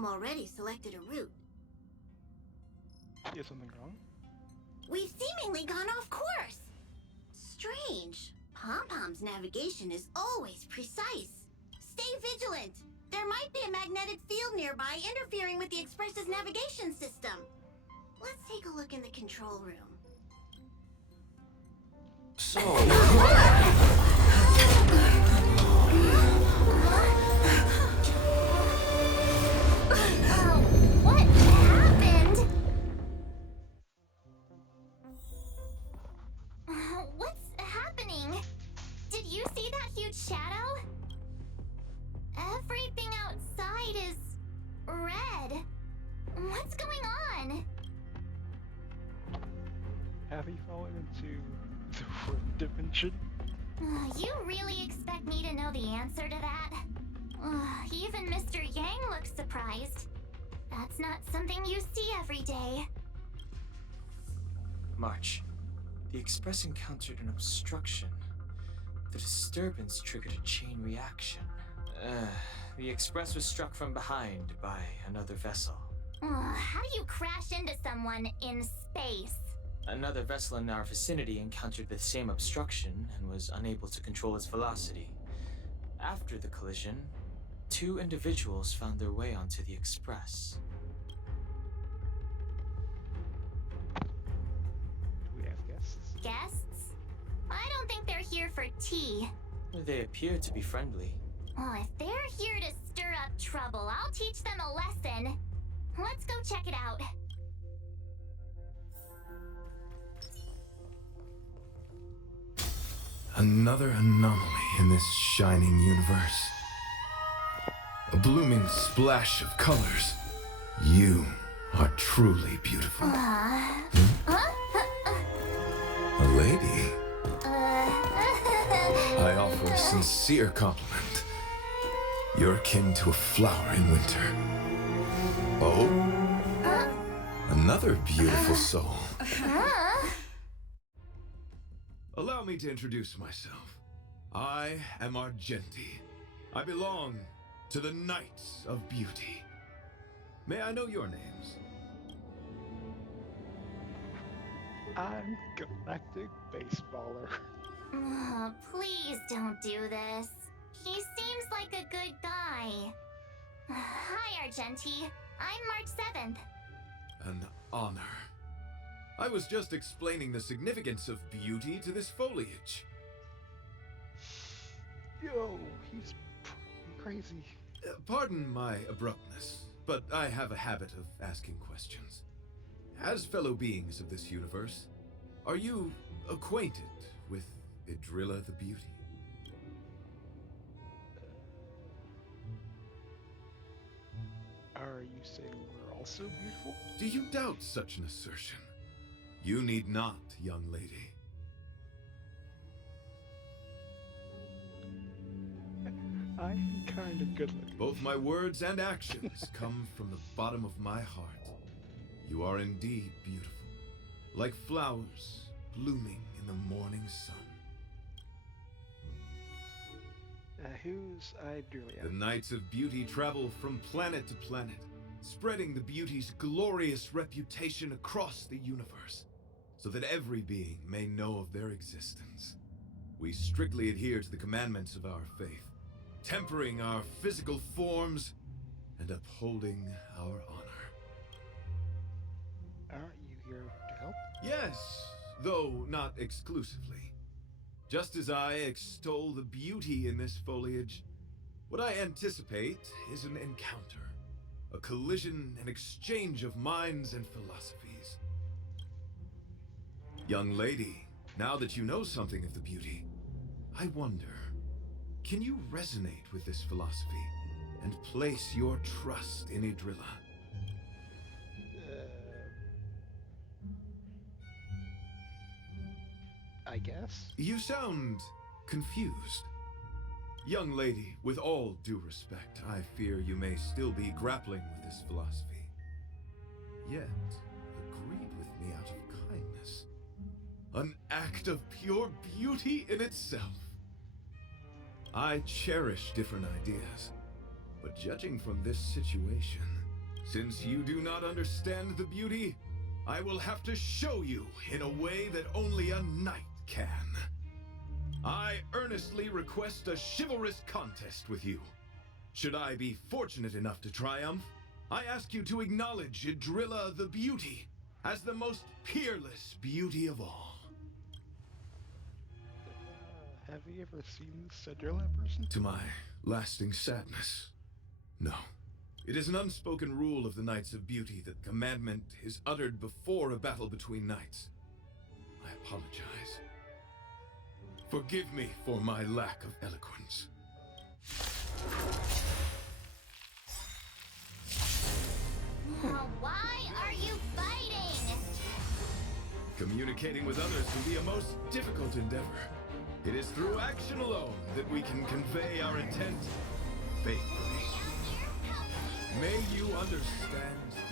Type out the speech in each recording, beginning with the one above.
pom-pom already selected a route. Is something wrong? We've seemingly gone off course. Strange. Pom-pom's navigation is always precise. Stay vigilant. There might be a magnetic field nearby interfering with the Express's navigation system. Let's take a look in the control room. So... What happened? What's happening? Did you see that huge shadow? Everything outside is red. What's going on? Have you fallen into the fourth dimension? You really expect me to know the answer to that? Even Mr. Yang looks surprised. That's not something you see every day. March. The Express encountered an obstruction. The disturbance triggered a chain reaction. The Express was struck from behind by another vessel. How do you crash into someone in space? Another vessel in our vicinity encountered the same obstruction and was unable to control its velocity. After the collision, 2 individuals found their way onto the Express. Do we have guests? Guests? I don't think they're here for tea. They appear to be friendly. Well, if they're here to stir up trouble, I'll teach them a lesson. Let's go check it out. Another anomaly in this shining universe. A blooming splash of colors. You are truly beautiful. A lady? I offer a sincere compliment. You're akin to a flower in winter. Oh? Another beautiful soul. Allow me to introduce myself. I am Argenti. I belong to the Knights of Beauty. May I know your names? I'm Galactic Baseballer. Please don't do this. He seems like a good guy. Hi, Argenti. I'm March 7th. An honor. I was just explaining the significance of beauty to this foliage. Yo, he's crazy. Pardon my abruptness, but I have a habit of asking questions. As fellow beings of this universe, are you acquainted with Idrilla the Beauty? Are you saying we're also beautiful? Do you doubt such an assertion? You need not, young lady. I'm kind of good looking. Both my words and actions come from the bottom of my heart. You are indeed beautiful, like flowers blooming in the morning sun. Who's Idrillia? The Knights of Beauty travel from planet to planet, spreading the beauty's glorious reputation across the universe, so that every being may know of their existence. We strictly adhere to the commandments of our faith, tempering our physical forms and upholding our honor. Aren't you here to help? Yes, though not exclusively. Just as I extol the beauty in this foliage, what I anticipate is an encounter, a collision and exchange of minds and philosophies. Young lady, now that you know something of the beauty, I wonder, can you resonate with this philosophy and place your trust in Idrilla? I guess. You sound confused. Young lady, with all due respect, I fear you may still be grappling with this philosophy. Yet, agreed with me out of kindness. An act of pure beauty in itself. I cherish different ideas, but judging from this situation, Since you do not understand the beauty, I will have to show you in a way that only a knight can. I earnestly request a chivalrous contest with you. Should I be fortunate enough to triumph, I ask you to acknowledge Idrilla the Beauty as the most peerless beauty of all. Have you ever seen Cedrilla person? To my lasting sadness, no. It is an unspoken rule of the Knights of Beauty that commandment is uttered before a battle between knights. I apologize. Forgive me for my lack of eloquence. Why are you fighting? Communicating with others can be a most difficult endeavor. It is through action alone that we can convey our intent faithfully. May you understand beauty.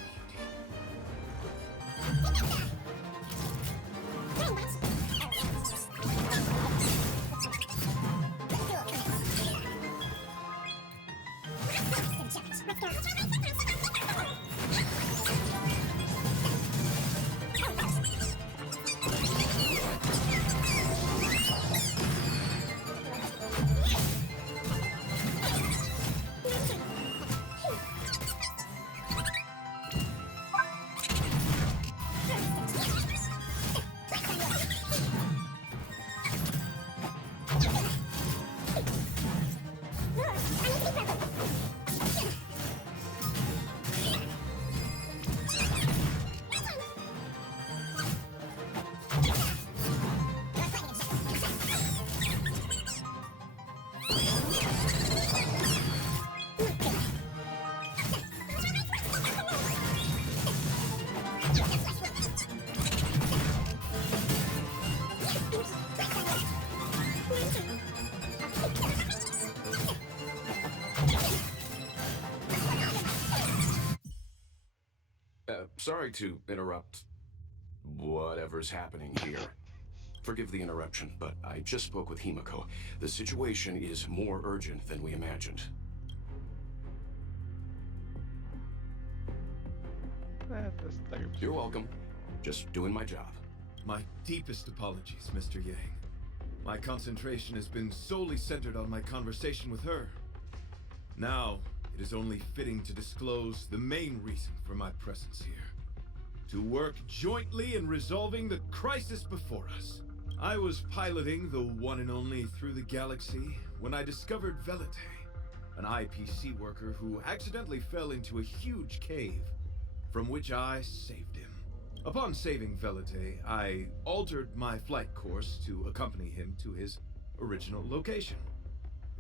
Sorry to interrupt whatever's happening here. Forgive the interruption, but I just spoke with Himiko. The situation is more urgent than we imagined. You're welcome. Just doing my job. My deepest apologies, Mr. Yang. My concentration has been solely centered on my conversation with her. Now, it is only fitting to disclose the main reason for my presence here. To work jointly in resolving the crisis before us. I was piloting the one and only through the galaxy when I discovered Velite, an IPC worker who accidentally fell into a huge cave, from which I saved him. Upon saving Velite, I altered my flight course to accompany him to his original location.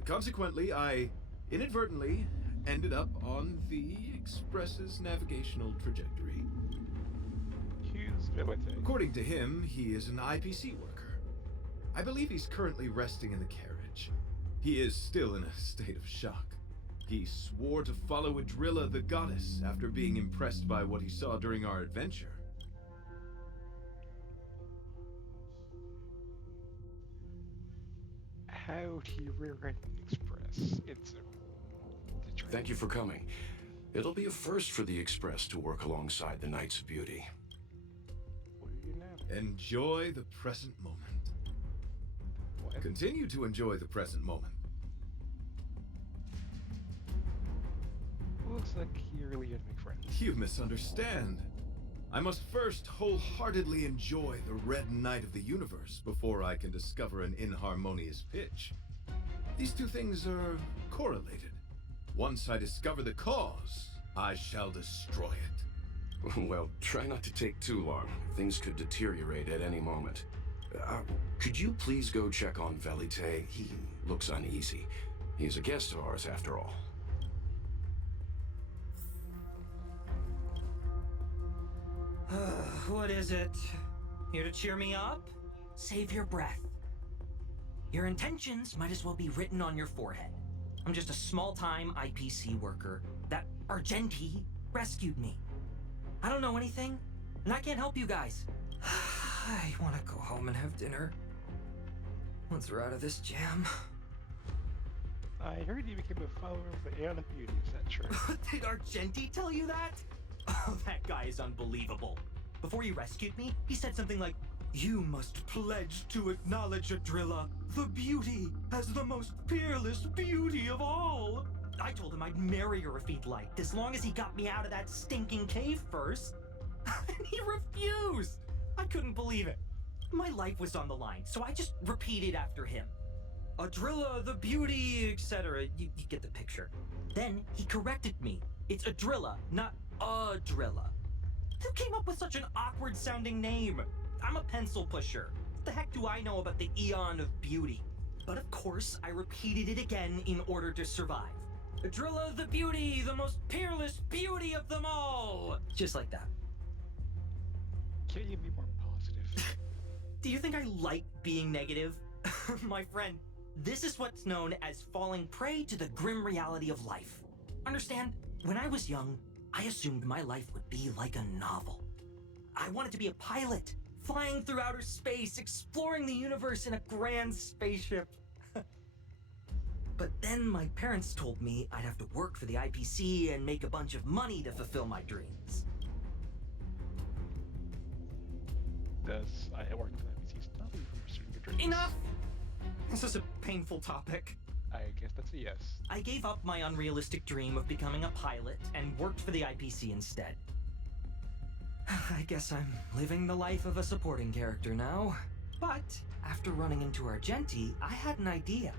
Consequently, I inadvertently ended up on the Express's navigational trajectory. According to him, he is an IPC worker. I believe he's currently resting in the carriage. He is still in a state of shock. He swore to follow Idrilla the goddess after being impressed by what he saw during our adventure. How do you rewrite the Express? It's a... Thank you for coming. It'll be a first for the Express to work alongside the Knights of Beauty. What do you know? Enjoy the present moment. What? Continue to enjoy the present moment. Looks like you really had to make friends. You misunderstand. I must first wholeheartedly enjoy the Red Knight of the universe before I can discover an inharmonious pitch. These two things are correlated. Once I discover the cause, I shall destroy it. Well, try not to take too long. Things could deteriorate at any moment. Could you please go check on Velite? He looks uneasy. He's a guest of ours, after all. What is it? Here to cheer me up? Save your breath. Your intentions might as well be written on your forehead. I'm just a small-time IPC worker. That Argenti rescued me. I don't know anything, and I can't help you guys. I want to go home and have dinner. Once we're out of this jam. I heard you became a follower of the Aeon of Beauty. Is that true? Did Argenti tell you that? Oh, that guy is unbelievable. Before he rescued me, he said something like, "You must pledge to acknowledge Adrilla, the beauty, as the most peerless beauty of all." I told him I'd marry her if he'd liked, as long as he got me out of that stinking cave first. And he refused! I couldn't believe it. My life was on the line, so I just repeated after him. Adrilla, the beauty, etc. You get the picture. Then he corrected me. It's Adrilla, not Adrilla. Who came up with such an awkward-sounding name? I'm a pencil pusher. What the heck do I know about the Aeon of Beauty? But of course, I repeated it again in order to survive. Adrilla the beauty, the most peerless beauty of them all! Just like that. Can't you be more positive? Do you think I like being negative? My friend, this is what's known as falling prey to the grim reality of life. Understand? When I was young, I assumed my life would be like a novel. I wanted to be a pilot, flying through outer space, exploring the universe in a grand spaceship. But then my parents told me I'd have to work for the IPC and make a bunch of money to fulfill my dreams. Does I work for the IPC stop you from pursuing your dreams? Enough! This is a painful topic. I guess that's a yes. I gave up my unrealistic dream of becoming a pilot and worked for the IPC instead. I guess I'm living the life of a supporting character now. But after running into Argenti, I had an idea.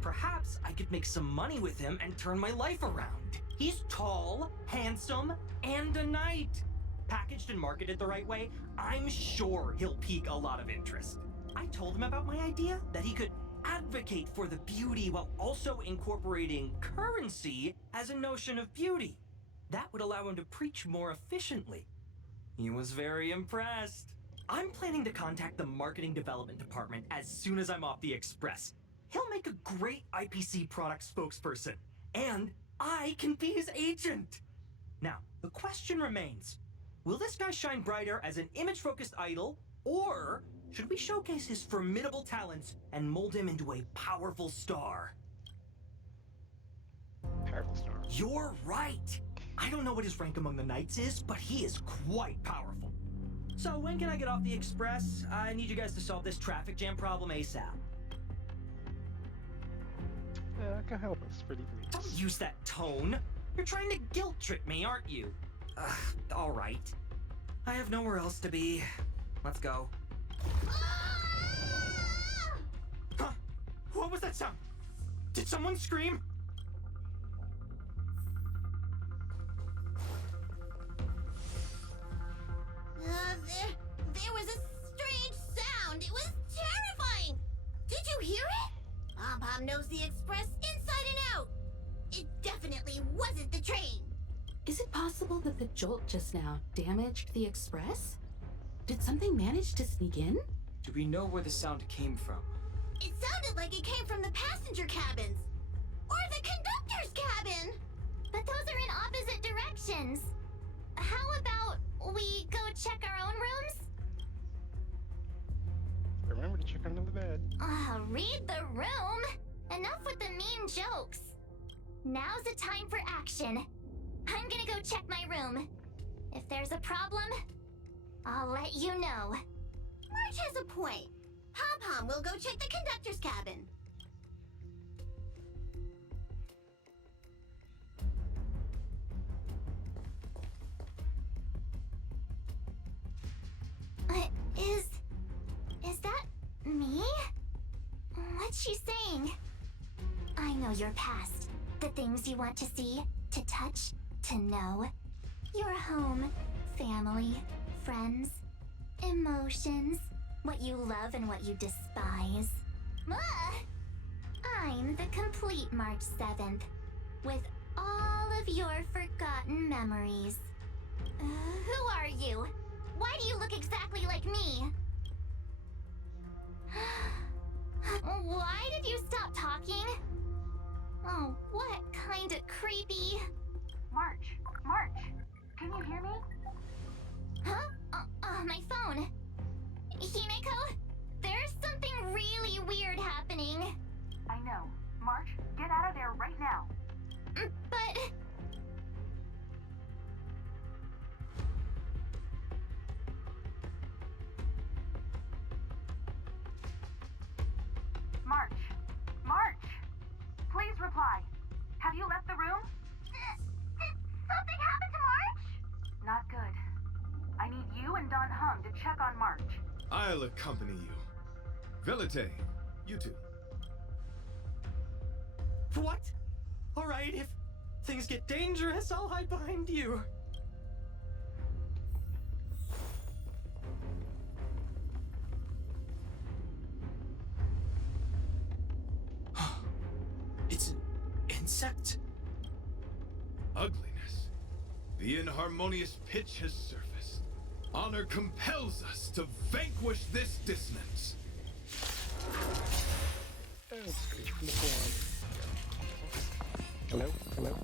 Perhaps I could make some money with him and turn my life around. He's tall, handsome, and a knight. Packaged and marketed the right way, I'm sure he'll pique a lot of interest. I told him about my idea, that he could advocate for the beauty while also incorporating currency as a notion of beauty. That would allow him to preach more efficiently. He was very impressed. I'm planning to contact the marketing development department as soon as I'm off the express. He'll make a great IPC product spokesperson, and I can be his agent. Now, the question remains, will this guy shine brighter as an image-focused idol, or should we showcase his formidable talents and mold him into a powerful star? Powerful star. You're right! I don't know what his rank among the knights is, but he is quite powerful. So when can I get off the express? I need you guys to solve this traffic jam problem ASAP. I can help us pretty please. Don't use that tone. You're trying to guilt trip me, aren't you? All right. I have nowhere else to be. Let's go. Huh? What was that sound? Did someone scream? There was a strange sound. It was terrifying. Did you hear it? Pom-pom knows the express inside and out. It definitely wasn't the train. Is it possible that the jolt just now damaged the express? Did something manage to sneak in? Do we know where the sound came from? It sounded like it came from the passenger cabins. Or the conductor's cabin. But those are in opposite directions. How about we go check our own rooms? Remember to check under the bed. Read the room. Enough with the mean jokes. Now's the time for action. I'm gonna go check my room. If there's a problem, I'll let you know. Marge has a point. Pom-pom will go check the conductor's cabin. Is that me? What's she saying? I know your past. The things you want to see, to touch, to know. Your home, family, friends, emotions, what you love and what you despise. I'm the complete March 7th, with all of your forgotten memories. Who are you? Why do you look exactly like me? Why did you stop talking? Oh, what kind of creepy... March, can you hear me? Huh? My phone. Himeko, there's something really weird happening. I know. March, get out reply. Have you left the room? Did something happen to March? Not good. I need you and Don Hung to check on March. I'll accompany you. Velite, you two. What? Alright, if things get dangerous, I'll hide behind you. It's an insect. Ugliness. The inharmonious pitch has surfaced. Honor compels us to vanquish this dissonance. Oh, screech from the forum. Hello? Hello?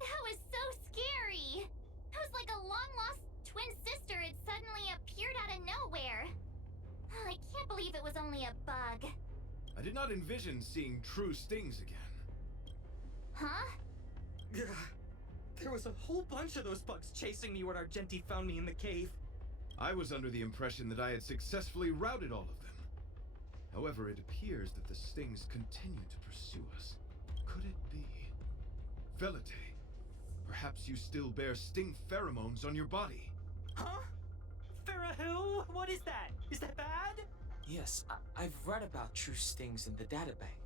That was so scary. It was like a long-lost twin sister had suddenly appeared out of nowhere. I can't believe it was only a bug. I did not envision seeing true stings again. Huh? There was a whole bunch of those bugs chasing me when Argenti found me in the cave. I was under the impression that I had successfully routed all of them. However, it appears that the stings continue to pursue us. Could it be? Velite, perhaps you still bear sting pheromones on your body. Huh? Farah, what is that? Is that bad? Yes, I've read about true stings in the databank.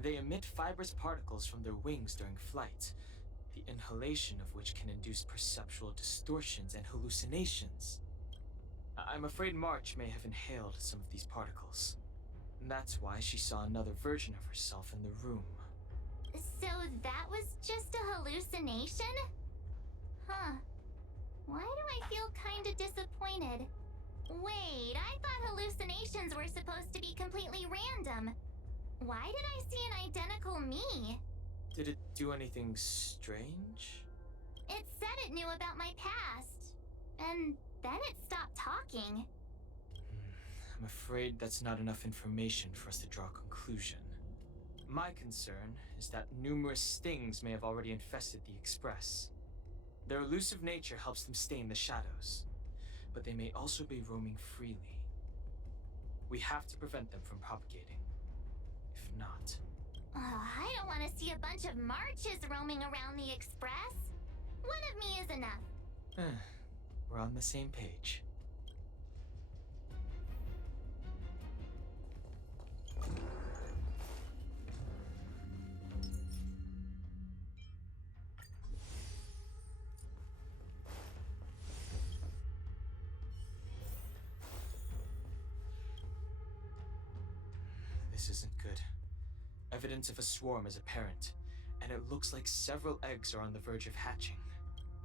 They emit fibrous particles from their wings during flight, the inhalation of which can induce perceptual distortions and hallucinations. I'm afraid March may have inhaled some of these particles. And that's why she saw another version of herself in the room. So that was just a hallucination? Huh. Why do I feel kinda disappointed? Wait, I thought hallucinations were supposed to be completely random. Why did I see an identical me? Did it do anything strange? It said it knew about my past. And then it stopped talking. I'm afraid that's not enough information for us to draw a conclusion. My concern is that numerous stings may have already infested the Express. Their elusive nature helps them stay in the shadows, but they may also be roaming freely. We have to prevent them from propagating. If not... Oh, I don't want to see a bunch of Marches roaming around the Express. One of me is enough. We're on the same page. This isn't good. Evidence of a swarm is apparent, and it looks like several eggs are on the verge of hatching.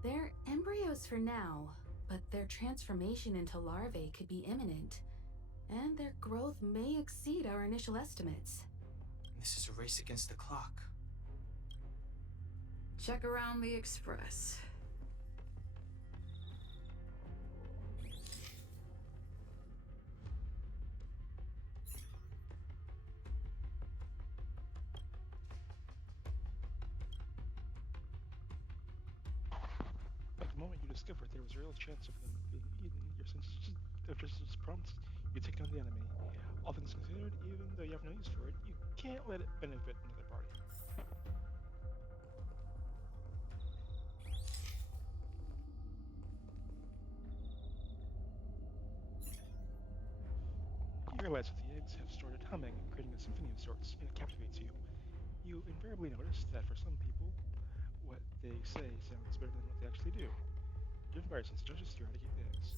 They're embryos for now, but their transformation into larvae could be imminent, and their growth may exceed our initial estimates. This is a race against the clock. Check around the Express. At the moment you discovered there was a real chance of them being eaten, your senses of justice prompts you take down the enemy. All things considered, even though you have no use for it, you can't let it benefit another party. You realize that the eggs have started humming, creating a symphony of sorts, and it captivates you. You invariably notice that for some people, what they say sounds better than what they actually do. Driven by your sense of justice, you eradicate the eggs.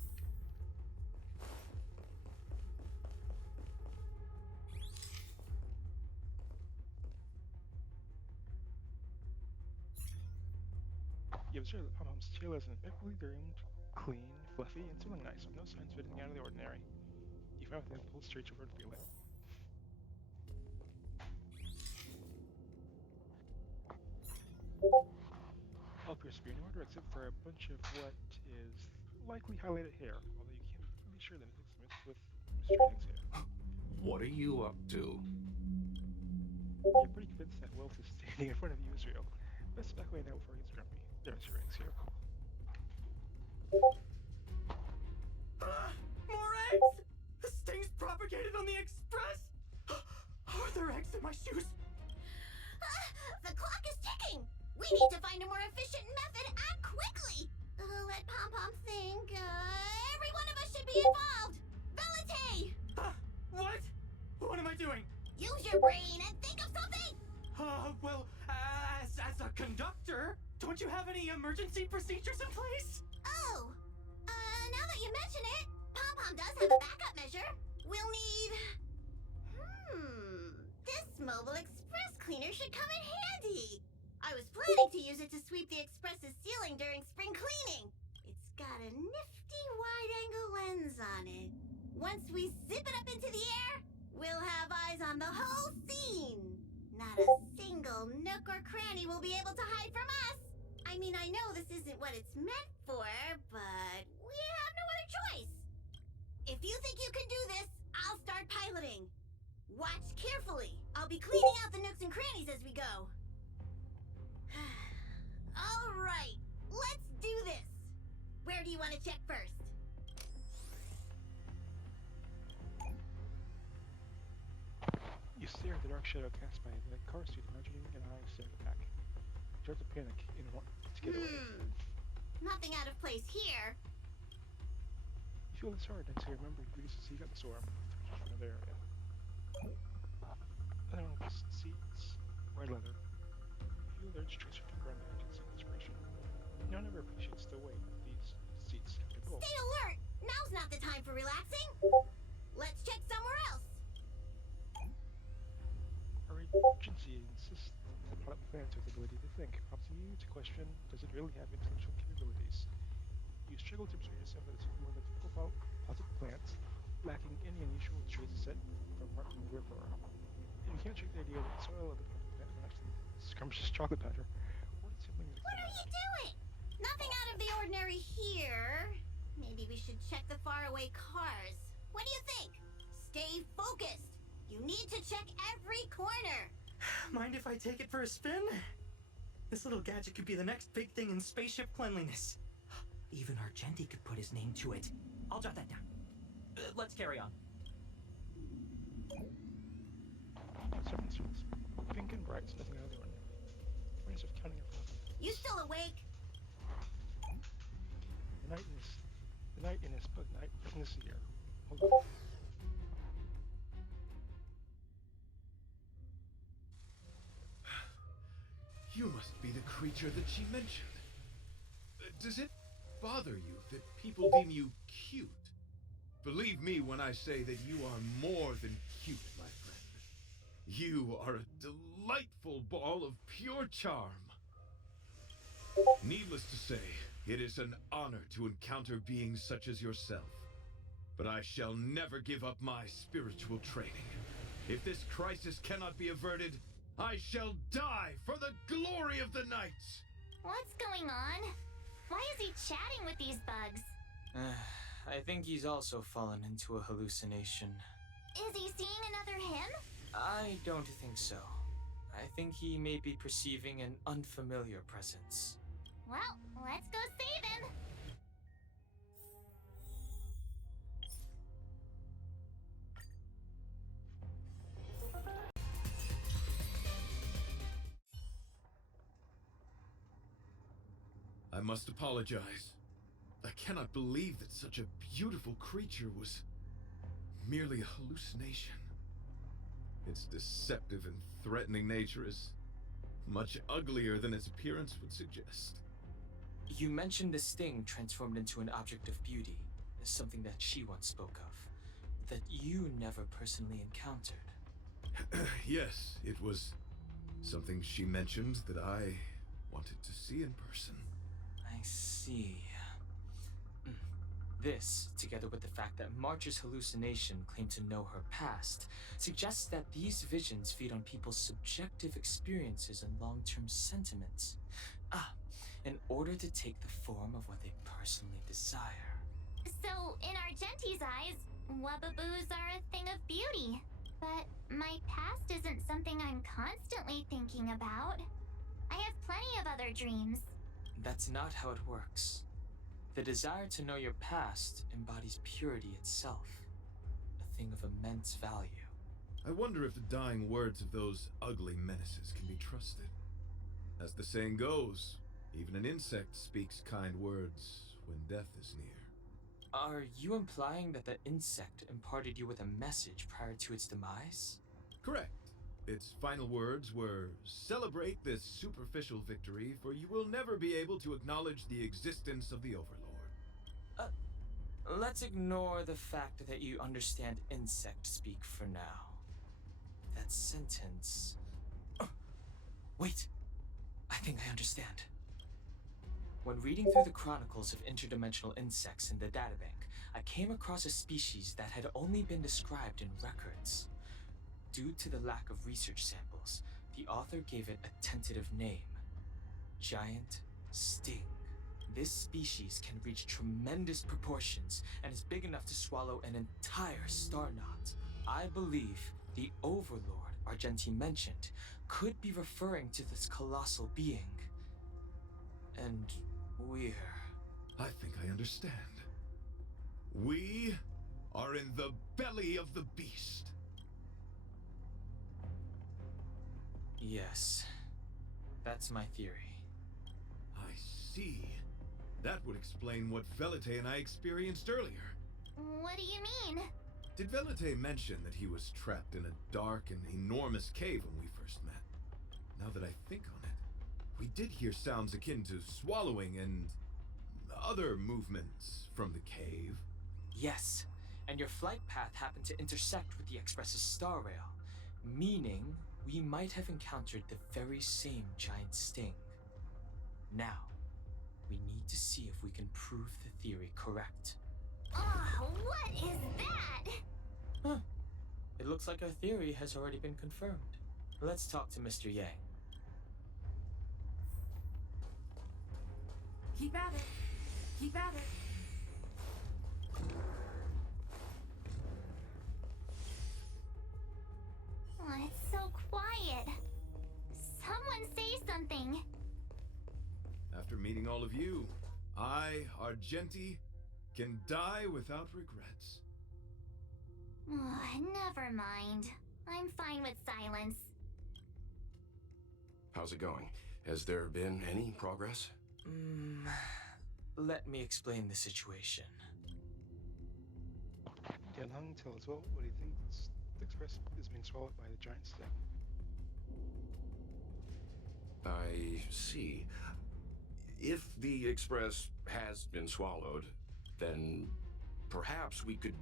You observe that Pom-Pom's tail is impeccably groomed, clean, fluffy, and smelling nice, with no signs of anything out of the ordinary. You find with the impulse to reach over and feel it. All appears to be in order except for a bunch of what is likely highlighted hair, although you can't be really sure that anything's mixed with Mr. Haig's hair. What are you up to? You're pretty convinced that Wealth is standing in front of you is real. Best back away now before he gets grumpy. There's your eggs here. More eggs! The stings propagated on the Express! in my shoes. The clock is ticking! We need to find a more efficient method. Act quickly! Let Pom-Pom think. Every one of us should be involved! Velite! What? What am I doing? Use your brain and think of something! Well, as a conductor, don't you have any emergency procedures in place? Oh! Now that you mention it, Pom-Pom does have a backup measure. We'll need... This mobile express cleaner should come in handy. I was planning to use it to sweep the express's ceiling during spring cleaning. It's got a nifty wide-angle lens on it. Once we zip it up into the air, we'll have eyes on the whole scene. Not a single nook or cranny will be able to hide from us. I mean, I know this isn't what it's meant for, but we have no other choice. If you think you can do this, I'll start piloting. Watch carefully. I'll be cleaning out the nooks and crannies as we go. All right, let's do this. Where do you want to check first? You stare at the dark shadow cast by the car seat, imagining an eye staring back. You start to panic and want to get away. Nothing out of place here. You feel disheartened until you remember you previously see you got the storm, just from another area. Another one of these seats, red leather. You feel the urge to trace your finger on the edge and seek inspiration. No one ever appreciates the weight these seats can hold. Stay alert! Now's not the time for relaxing. Let's check somewhere else. Our agency insists that the product plans with the ability to think, prompting you to question, does it really have intellectual capabilities? You struggle to persuade yourself that it's more than a typical positive plant, lacking any unusual traits set apart from the real flora. And you can't shake the idea that the soil of the product plant is actually scrumptious chocolate batter, or simply What are you doing? Nothing out of the ordinary here. Maybe we should check the faraway cars. What do you think? Stay focused. You need to check every corner. Mind if I take it for a spin? This little gadget could be the next big thing in spaceship cleanliness. Even Argenti could put his name to it. I'll jot that down. Let's carry on. Seven streets, pink and bright, nothing out of the ordinary. Ways of counting your profit. You still awake? The night in this but night in this year. Hold on. You must be the creature that she mentioned. Does it bother you that people deem you cute? Believe me when I say that you are more than cute, my friend. You are a delightful ball of pure charm. Needless to say, it is an honor to encounter beings such as yourself. But I shall never give up my spiritual training. If this crisis cannot be averted, I shall die for the glory of the night! What's going on? Why is he chatting with these bugs? I think he's also fallen into a hallucination. Is he seeing another him? I don't think so. I think he may be perceiving an unfamiliar presence. Well, let's go save him. I must apologize. I cannot believe that such a beautiful creature was merely a hallucination. Its deceptive and threatening nature is much uglier than its appearance would suggest. You mentioned this thing transformed into an object of beauty, something that she once spoke of, that you never personally encountered. Yes, it was something she mentioned that I wanted to see in person. I see. This, together with the fact that March's hallucination claimed to know her past, suggests that these visions feed on people's subjective experiences and long-term sentiments. In order to take the form of what they personally desire. So, in Argenti's eyes, wubbaboos are a thing of beauty. But my past isn't something I'm constantly thinking about. I have plenty of other dreams. That's not how it works. The desire to know your past embodies purity itself, a thing of immense value. I wonder if the dying words of those ugly menaces can be trusted. As the saying goes, even an insect speaks kind words when death is near. Are you implying that the insect imparted you with a message prior to its demise? Correct. Its final words were, "Celebrate this superficial victory, for you will never be able to acknowledge the existence of the Overlord." Let's ignore the fact that you understand insect speak for now. That sentence... Wait! I think I understand. When reading through the chronicles of interdimensional insects in the databank, I came across a species that had only been described in records. Due to the lack of research samples, the author gave it a tentative name: Giant Sting. This species can reach tremendous proportions and is big enough to swallow an entire star knot. I believe the Overlord Argenti mentioned could be referring to this colossal being. And I think I understand. We are in the belly of the beast. Yes, that's my theory. I see. That would explain what Velite and I experienced earlier. What do you mean? Did Velite mention that he was trapped in a dark and enormous cave when we first met? Now that I think on it, we did hear sounds akin to swallowing and other movements from the cave. Yes, and your flight path happened to intersect with the Express's StarRail, meaning we might have encountered the very same giant sting. Now, we need to see if we can prove the theory correct. Oh, what is that? Huh. It looks like our theory has already been confirmed. Let's talk to Mr. Yang. Keep at it. Keep at it. Oh, it's so quiet. Someone say something. After meeting all of you, I, Argenti, can die without regrets. Oh, never mind. I'm fine with silence. How's it going? Has there been any progress? Let me explain the situation. Yanheng, tell us what do you think? The Express is being swallowed by the giant sting. I see. If the Express has been swallowed, then perhaps we could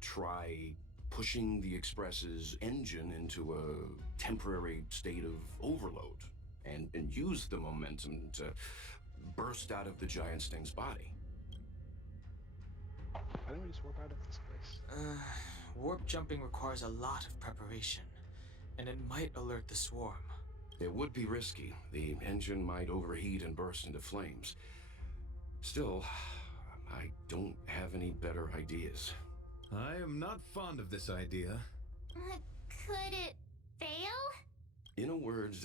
try pushing the Express's engine into a temporary state of overload and use the momentum to burst out of the giant sting's body. Why don't we just warp out of this place? Warp jumping requires a lot of preparation, and it might alert the swarm. It would be risky. The engine might overheat and burst into flames. Still, I don't have any better ideas. I am not fond of this idea. Could it fail? In a word,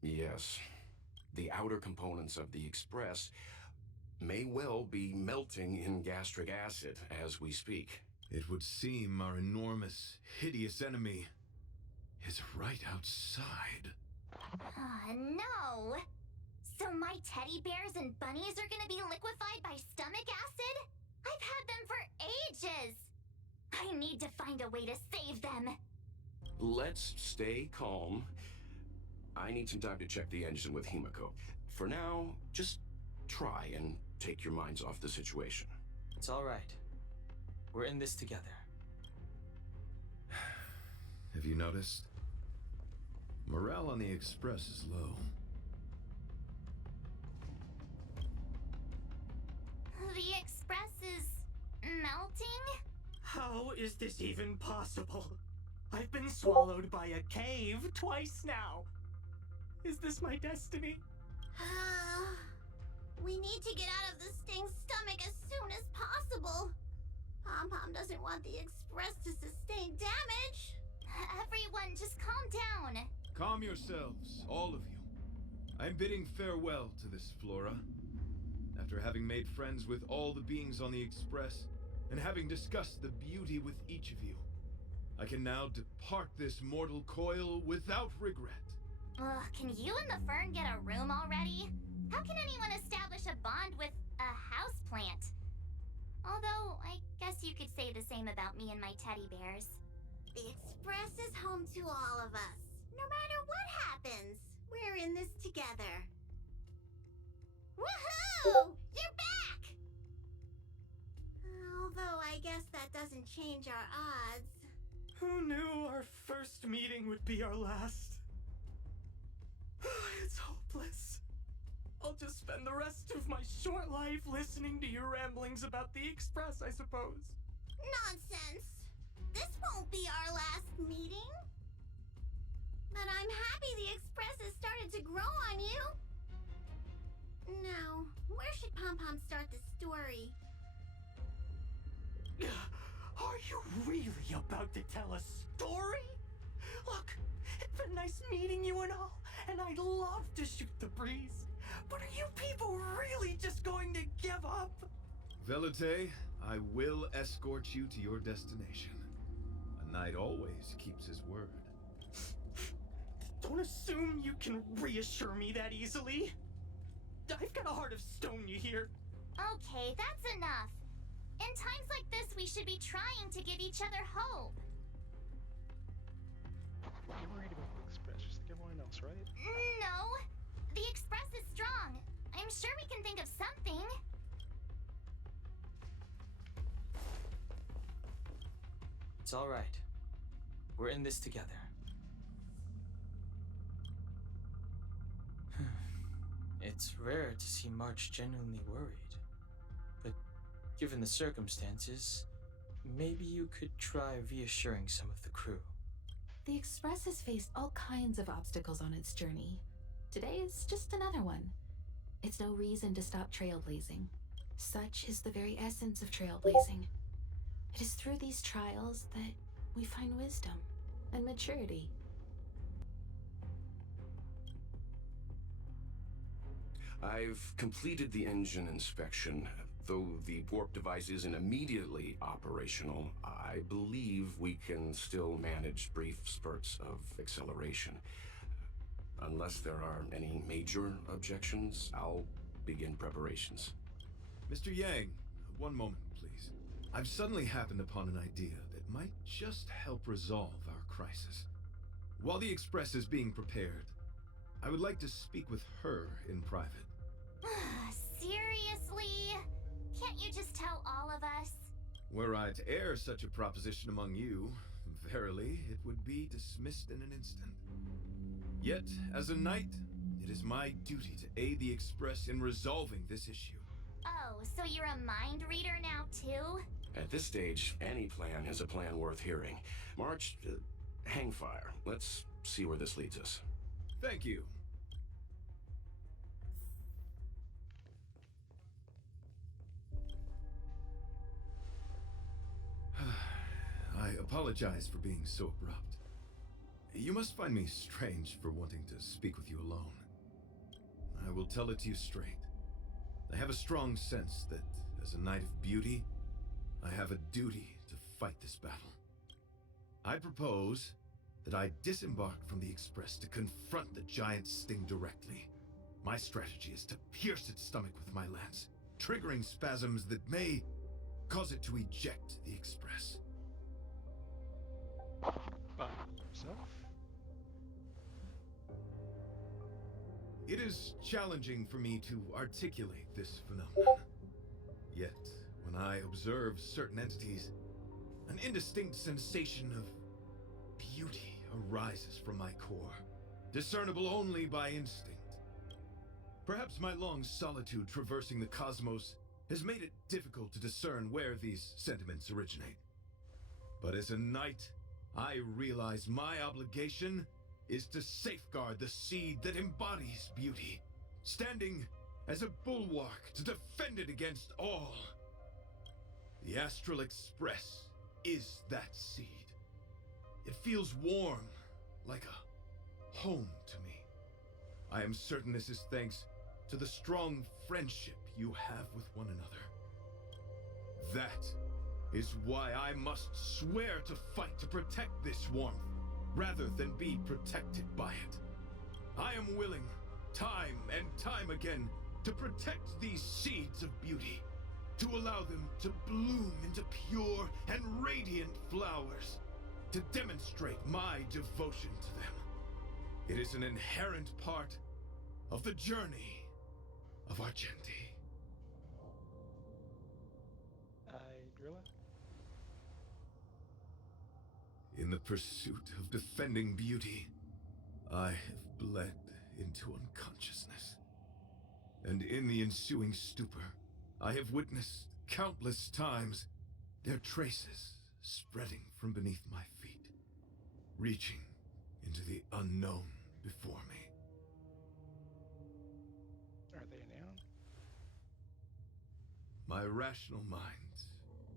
yes. The outer components of the Express may well be melting in gastric acid as we speak. It would seem our enormous, hideous enemy is right outside. No! So my teddy bears and bunnies are gonna be liquefied by stomach acid? I've had them for ages! I need to find a way to save them. Let's stay calm. I need some time to check the engine with Himiko. For now, just try and take your minds off the situation. It's all right. We're in this together. Have you noticed? Morale on the Express is low. The Express is melting? How is this even possible? I've been swallowed by a cave twice now. Is this my destiny? We need to get out of the Sting's stomach as soon as possible. Pom-pom doesn't want the Express to sustain damage. Everyone, just calm down. Calm yourselves, all of you. I'm bidding farewell to this flora. After having made friends with all the beings on the Express, and having discussed the beauty with each of you, I can now depart this mortal coil without regret. Ugh, can you and the fern get a room already? How can anyone establish a bond with a houseplant? Although, I guess you could say the same about me and my teddy bears. The Express is home to all of us. No matter what happens, we're in this together. Woohoo! You're back! Although I guess that doesn't change our odds. Who knew our first meeting would be our last? It's hopeless. I'll just spend the rest of my short life listening to your ramblings about the Express, I suppose. Nonsense! This won't be our last meeting. But I'm happy the Express has started to grow on you. Now, where should Pom-Pom start the story? Are you really about to tell a story? Look, it's been nice meeting you and all, and I'd love to shoot the breeze. But are you people really just going to give up? Velite, I will escort you to your destination. A knight always keeps his word. Don't assume you can reassure me that easily. I've got a heart of stone, you hear? Okay, that's enough. In times like this, we should be trying to give each other hope. You're worried about the Express just like everyone else, right? No! The Express is strong. I'm sure we can think of something. It's all right. We're in this together. It's rare to see March genuinely worried, but given the circumstances, maybe you could try reassuring some of the crew. The Express has faced all kinds of obstacles on its journey. Today is just another one. It's no reason to stop trailblazing. Such is the very essence of trailblazing. It is through these trials that we find wisdom and maturity. I've completed the engine inspection. Though the warp device isn't immediately operational, I believe we can still manage brief spurts of acceleration. Unless there are any major objections, I'll begin preparations. Mr. Yang, one moment, please. I've suddenly happened upon an idea that might just help resolve our crisis. While the Express is being prepared, I would like to speak with her in private. Seriously? Can't you just tell all of us? Were I to air such a proposition among you, verily, it would be dismissed in an instant. Yet, as a knight, it is my duty to aid the Express in resolving this issue. Oh, so you're a mind reader now, too? At this stage, any plan is a plan worth hearing. March, hang fire. Let's see where this leads us. Thank you. I apologize for being so abrupt. You must find me strange for wanting to speak with you alone. I will tell it to you straight. I have a strong sense that, as a knight of beauty, I have a duty to fight this battle. I propose that I disembark from the Express to confront the giant sting directly. My strategy is to pierce its stomach with my lance, triggering spasms that may cause it to eject the Express. By yourself? It is challenging for me to articulate this phenomenon. Yet, when I observe certain entities, an indistinct sensation of beauty arises from my core, discernible only by instinct. Perhaps my long solitude traversing the cosmos has made it difficult to discern where these sentiments originate. But as a knight, I realize my obligation is to safeguard the seed that embodies beauty, standing as a bulwark to defend it against all. The Astral Express is that seed. It feels warm, like a home to me. I am certain this is thanks to the strong friendship you have with one another. That is why I must swear to fight to protect this warmth, rather than be protected by it. I am willing, time and time again, to protect these seeds of beauty, to allow them to bloom into pure and radiant flowers, to demonstrate my devotion to them. It is an inherent part of the journey of Argenti. Idrilla? In the pursuit of defending beauty, I have bled into unconsciousness. And in the ensuing stupor, I have witnessed countless times their traces spreading from beneath my feet, reaching into the unknown before me. Are they a noun? My rational mind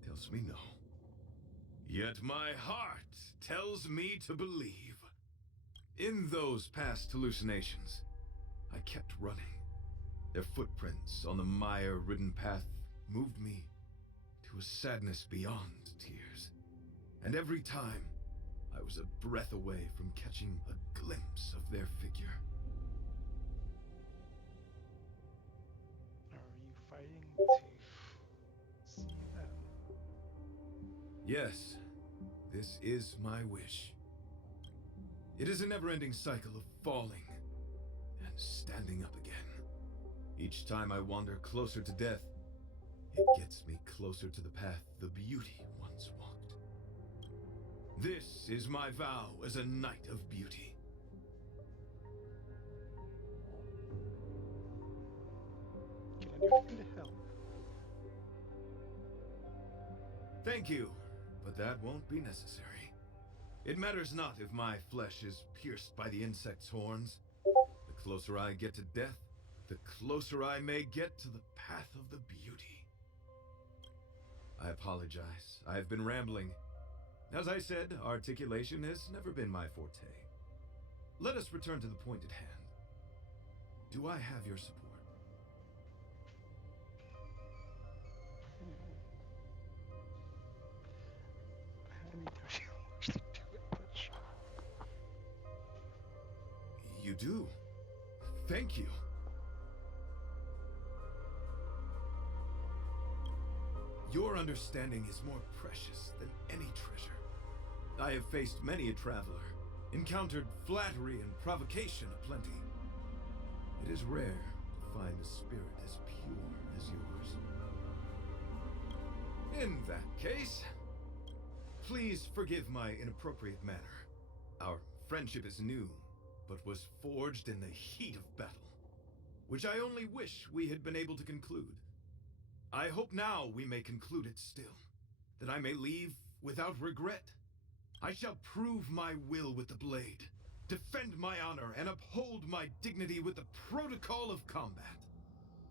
tells me no. Yet my heart tells me to believe. In those past hallucinations, I kept running. Their footprints on the mire-ridden path moved me to a sadness beyond tears. And every time, I was a breath away from catching a glimpse of their figure. Are you fighting to see them? Yes, this is my wish. It is a never-ending cycle of falling and standing up again. Each time I wander closer to death, it gets me closer to the path the beauty once walked. This is my vow as a knight of beauty. Can I do anything to help? Thank you, but that won't be necessary. It matters not if my flesh is pierced by the insect's horns. The closer I get to death, the closer I may get to the path of the beauty. I apologize. I have been rambling. As I said, articulation has never been my forte. Let us return to the point at hand. Do I have your support? I need to actually do it, but sure. You do. Thank you. Your understanding is more precious than any treasure. I have faced many a traveler, encountered flattery and provocation aplenty. It is rare to find a spirit as pure as yours. In that case, please forgive my inappropriate manner. Our friendship is new, but was forged in the heat of battle, which I only wish we had been able to conclude. I hope now we may conclude it still, that I may leave without regret. I shall prove my will with the blade, defend my honor, and uphold my dignity with the protocol of combat.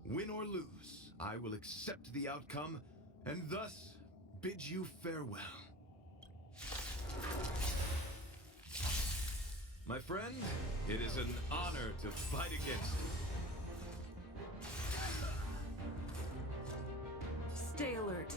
Win or lose, I will accept the outcome, and thus bid you farewell. My friend, it is an honor to fight against you. Stay alert.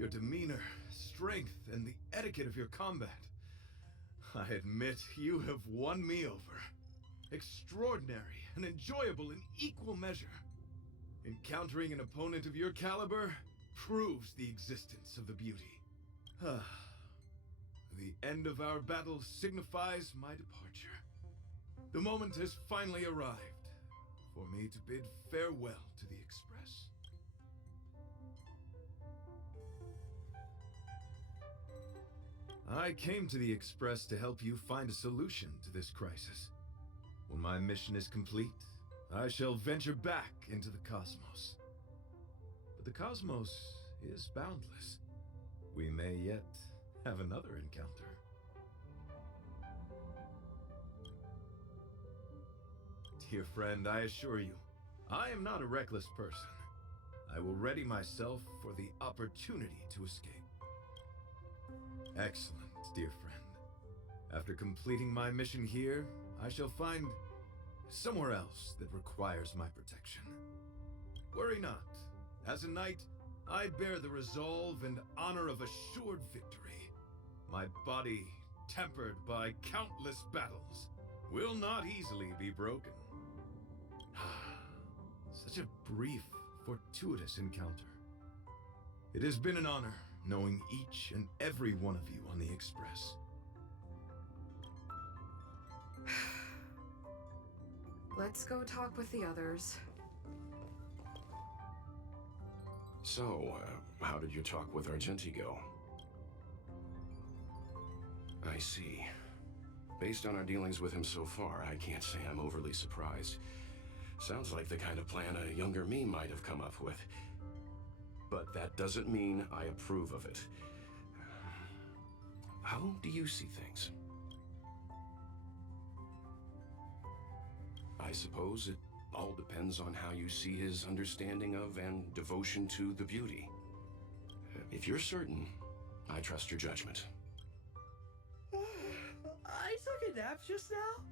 Your demeanor, strength, and the etiquette of your combat. I admit you have won me over. Extraordinary and enjoyable in equal measure. Encountering an opponent of your caliber proves the existence of the beauty. The end of our battle signifies my departure. The moment has finally arrived for me to bid farewell to the Express. I came to the Express to help you find a solution to this crisis. When my mission is complete, I shall venture back into the cosmos. But the cosmos is boundless. We may yet have another encounter. Dear friend, I assure you, I am not a reckless person. I will ready myself for the opportunity to escape. Excellent, dear friend. After completing my mission here, I shall find somewhere else that requires my protection. Worry not. As a knight, I bear the resolve and honor of assured victory. My body, tempered by countless battles, will not easily be broken. Such a brief, fortuitous encounter. It has been an honor knowing each and every one of you on the Express. Let's go talk with the others. So, how did your talk with Argenti go? I see. Based on our dealings with him so far, I can't say I'm overly surprised. Sounds like the kind of plan a younger me might have come up with. But that doesn't mean I approve of it. How do you see things? I suppose it all depends on how you see his understanding of and devotion to the beauty. If you're certain, I trust your judgment. I took a nap just now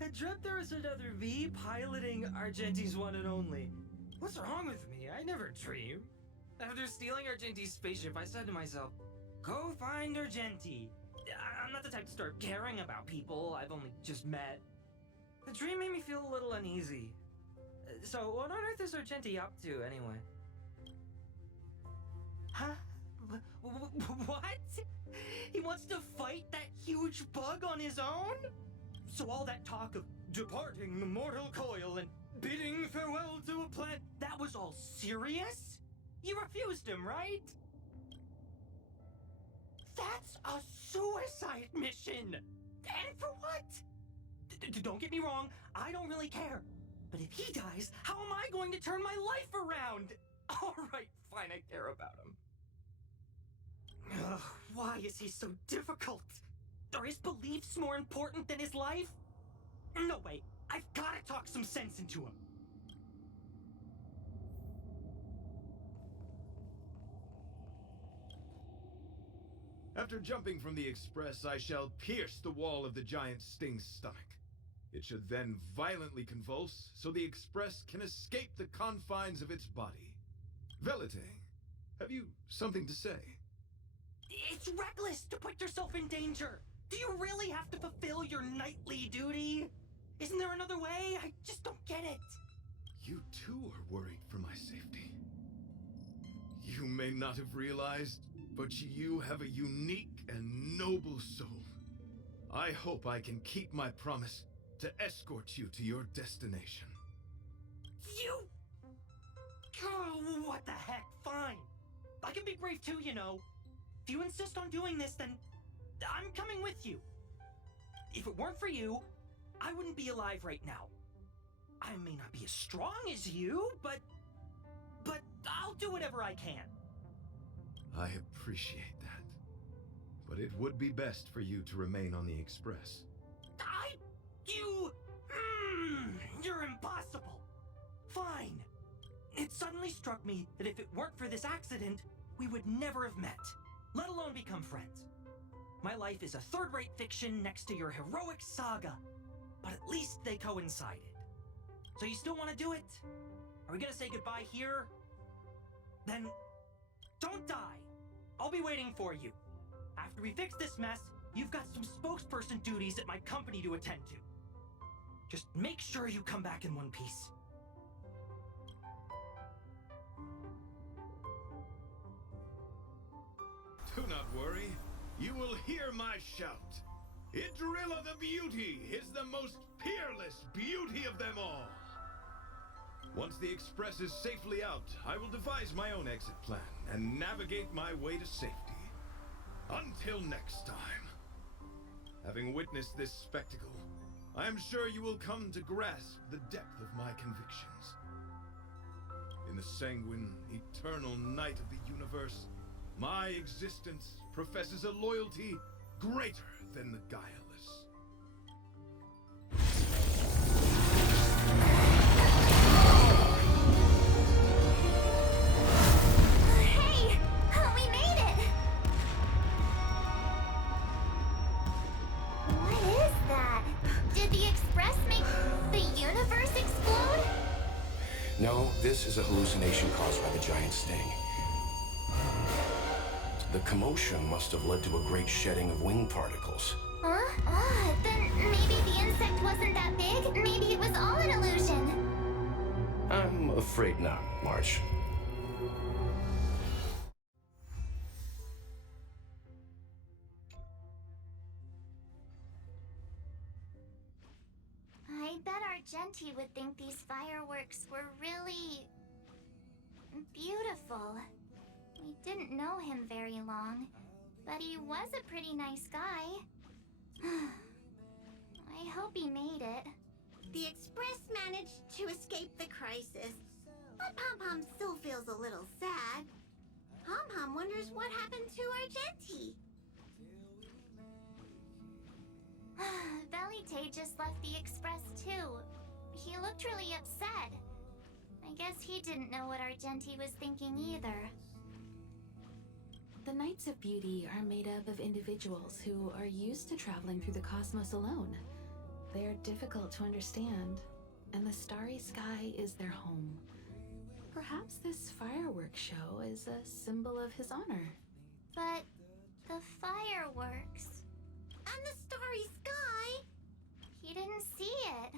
and dreamt there was another V piloting Argenti's one and only. What's wrong with me? I never dream. After stealing Argenti's spaceship, I said to myself, go find Argenti. I'm not the type to start caring about people I've only just met. The dream made me feel a little uneasy. So, what on earth is Argenti up to, anyway? Huh? What? He wants to fight that huge bug on his own? So all that talk of departing the mortal coil and bidding farewell to a planet, that was all serious? You refused him, right? That's a suicide mission! And for what? Don't get me wrong, I don't really care. But if he dies, how am I going to turn my life around? Alright, fine, I care about him. Ugh, why is he so difficult? Are his beliefs more important than his life? No way, I've gotta talk some sense into him. After jumping from the Express, I shall pierce the wall of the giant Sting's stomach. It should then violently convulse, so the Express can escape the confines of its body. Velite, have you something to say? It's reckless to put yourself in danger. Do you really have to fulfill your knightly duty? Isn't there another way? I just don't get it. You too are worried for my safety. You may not have realized, but you have a unique and noble soul. I hope I can keep my promise to escort you to your destination. You... Oh, what the heck? Fine. I can be brave too, you know. If you insist on doing this, then I'm coming with you. If it weren't for you, I wouldn't be alive right now. I may not be as strong as you, but I'll do whatever I can. I appreciate that. But it would be best for you to remain on the Express. You're impossible. Fine. It suddenly struck me that if it weren't for this accident, we would never have met, let alone become friends. My life is a third-rate fiction next to your heroic saga, but at least they coincided. So you still want to do it? Are we gonna say goodbye here? Then don't die. I'll be waiting for you. After we fix this mess, you've got some spokesperson duties at my company to attend to. Just make sure you come back in one piece. Do not worry. You will hear my shout. Idrilla the Beauty is the most peerless beauty of them all. Once the express is safely out, I will devise my own exit plan and navigate my way to safety. Until next time. Having witnessed this spectacle, I am sure you will come to grasp the depth of my convictions. In the sanguine, eternal night of the universe, my existence professes a loyalty greater than the guileless. Hey! We made it! What is that? Did the express make the universe explode? No, this is a hallucination caused by the giant sting. The commotion must have led to a great shedding of wing particles. Huh? Then maybe the insect wasn't that big? Maybe it was all an illusion? I'm afraid not, March. I bet Argenti would think these fireworks were really... beautiful. We didn't know him very long, but he was a pretty nice guy. I hope he made it. The Express managed to escape the crisis, but Pom-Pom still feels a little sad. Pom-Pom wonders what happened to Argenti. Velite just left the Express too. He looked really upset. I guess he didn't know what Argenti was thinking either. The Knights of Beauty are made up of individuals who are used to traveling through the cosmos alone. They are difficult to understand, and the starry sky is their home. Perhaps this fireworks show is a symbol of his honor. But the fireworks... And the starry sky! He didn't see it.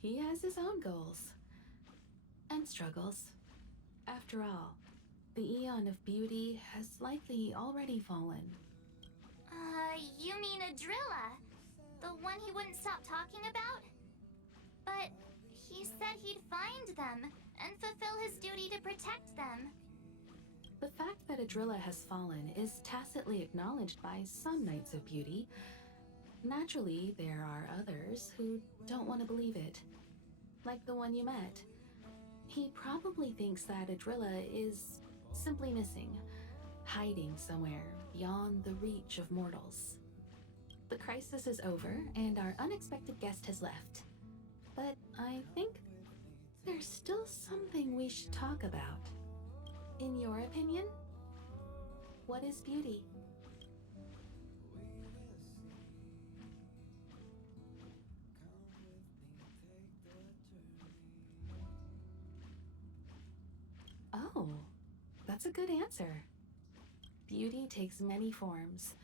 He has his own goals and struggles. After all, the Eon of Beauty has likely already fallen. You mean Adrilla? The one he wouldn't stop talking about? But he said he'd find them and fulfill his duty to protect them. The fact that Adrilla has fallen is tacitly acknowledged by some Knights of Beauty. Naturally, there are others who don't want to believe it. Like the one you met. He probably thinks that Adrilla is simply missing, hiding somewhere beyond the reach of mortals. The crisis is over, and our unexpected guest has left. But I think there's still something we should talk about. In your opinion, what is beauty? Oh, that's a good answer. Beauty takes many forms,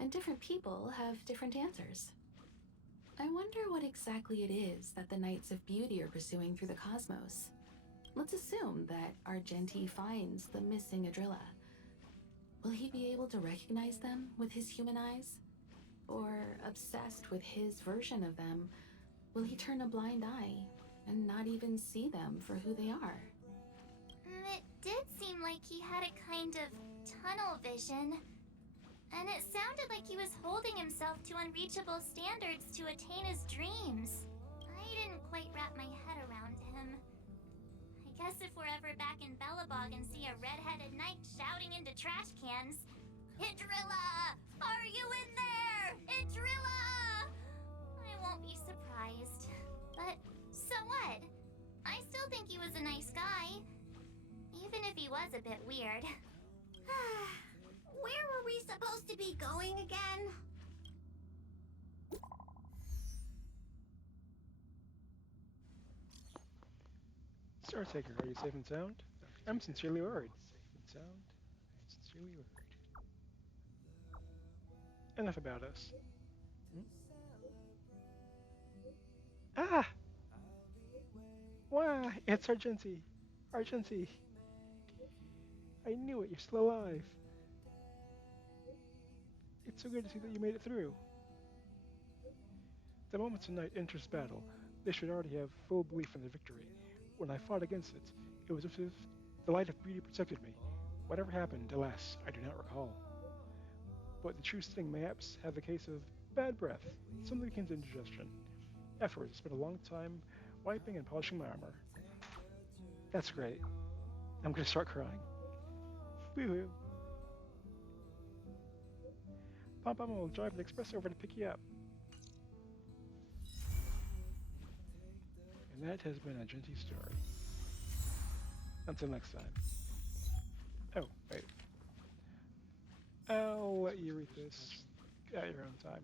and different people have different answers. I wonder what exactly it is that the Knights of Beauty are pursuing through the cosmos. Let's assume that Argenti finds the missing Adrilla. Will he be able to recognize them with his human eyes? Or, obsessed with his version of them, will he turn a blind eye and not even see them for who they are? It did seem like he had a kind of tunnel vision. And it sounded like he was holding himself to unreachable standards to attain his dreams. I didn't quite wrap my head around him. I guess if we're ever back in Bellabog and see a red-headed knight shouting into trash cans, "Idrilla! Are you in there? Idrilla!" I won't be surprised. But so what? I still think he was a nice guy. Even if he was a bit weird. Where were we supposed to be going again? Star Taker, are you safe and sound? I'm sincerely worried. Safe and sound. really worried. Enough about us. Hmm? Ah! Why? It's Argenti! Argenti! I knew it, you're still alive! It's so good to see that you made it through. The moment tonight enters battle, they should already have full belief in their victory. When I fought against it, it was as if the light of beauty protected me. Whatever happened, alas, I do not recall. But the true sting mayhaps have a case of bad breath, something akin to indigestion. Afterwards, I spent a long time wiping and polishing my armor. That's great. I'm gonna start crying. Woohoo! Pom-pom will drive the express over to pick you up. And that has been a Genty story. Until next time. Oh, wait. I'll let you read this at your own time.